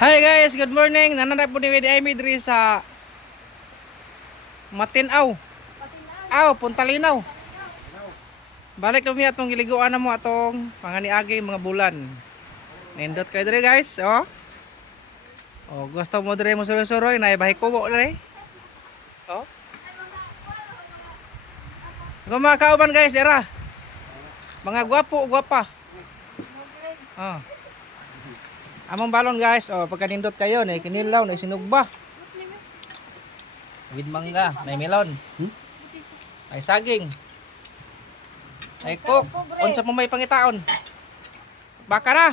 Hi guys, good morning. Nananap po ni Wede Amy diri sa Matinaw. Puntalinaw. Balik kami atong giliguan na mo atong panganiagi mga bulan. Nindot kayo diri guys, oh. Oh, gusto mo diri mo suroy-suroy na bahay kubo diri. Oh. Mga kauban guys, era. Mga gwapo, gwapa. Oh. Among balon guys, oh pagka nindot kayo, na kinilaw, na sinugba. With mangga, may melon. May saging. May cook. Unsa mo may pangitaon? Baka na.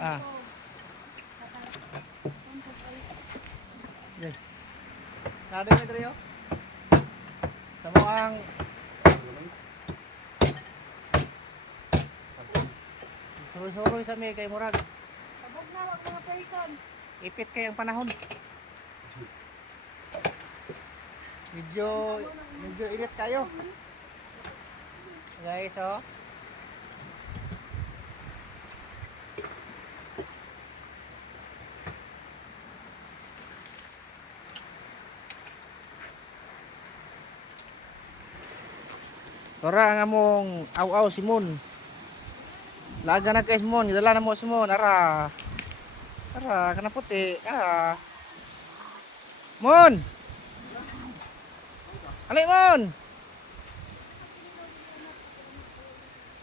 Ah. Nade mi diri yo. Sa moang suroy-suroy sa may kay murag. Sabog na wag mga person. Ipit kay ang panahon. Medyo init kayo. Guys, oh. Tora ang among aw-aw Simon. Laga na guys Simon, dala na mo Simon, ara. Ara kana puti, ara. Mon. Ali Mon.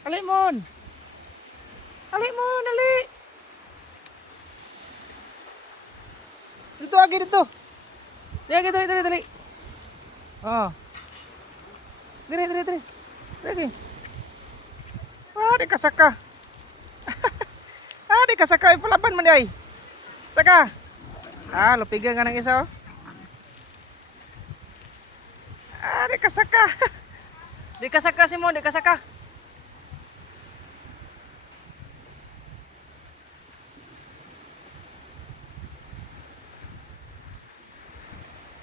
Ali Mon. Ali Mon, ali. Dito agi dito. Dali dali. Oh. Dali. Dali. Ah, di kasaka. Di kasaka ipalaban man ay. Saka. Lupigan ka ng isa oh. Di kasaka. Di kasaka Simon, di kasaka.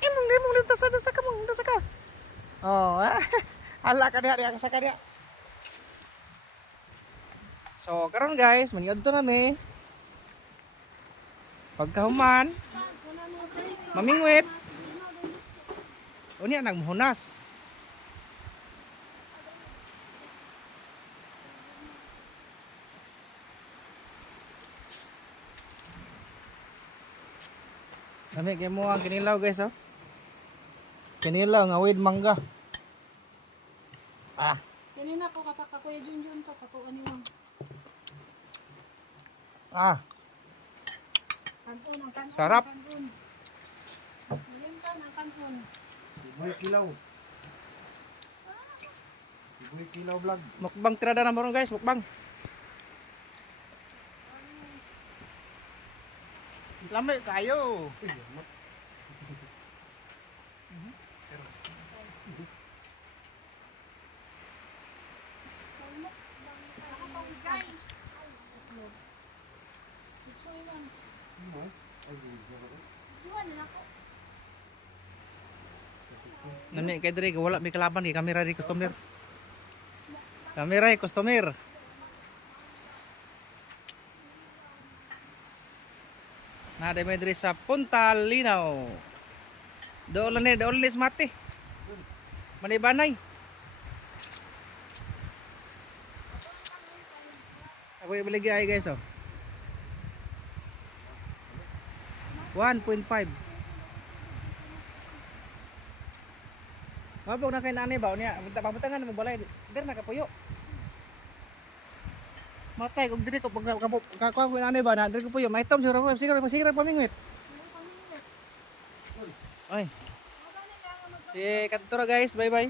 Imong dito sa saka. Oh, ala ka diha kasaka diha. So, karon guys, maniadto na ni. Pagkahuman, mamingwit. Unya nagmuhunas. Kami kay mo ang kinilaw guys oh. Kinilaw nga with mangga. Kanina ko kapaka Kuya Junjun to kako aniwang. Kanton. Sarap. Kanton ang kanton. Iboy kilaw vlog. Mukbang tirada na moron guys, mukbang. Lamay kayo. Nani kay diri wala may kalaban kay kamera di customer. Kamera customer. Na may diri sa Puntalinaw. Doon ni smati. Manibanay. Ako ibaligay ay guys oh. 1.5. Mabog na kay nanay ba niya. Pabutangan mo balay. Dir na kapuyo. Matay kung diri ko pagkakuha ko nanay ba na diri ko puyo. Maitom siguro ko siguro pamingwit. Oy. Si Kantora guys, bye bye.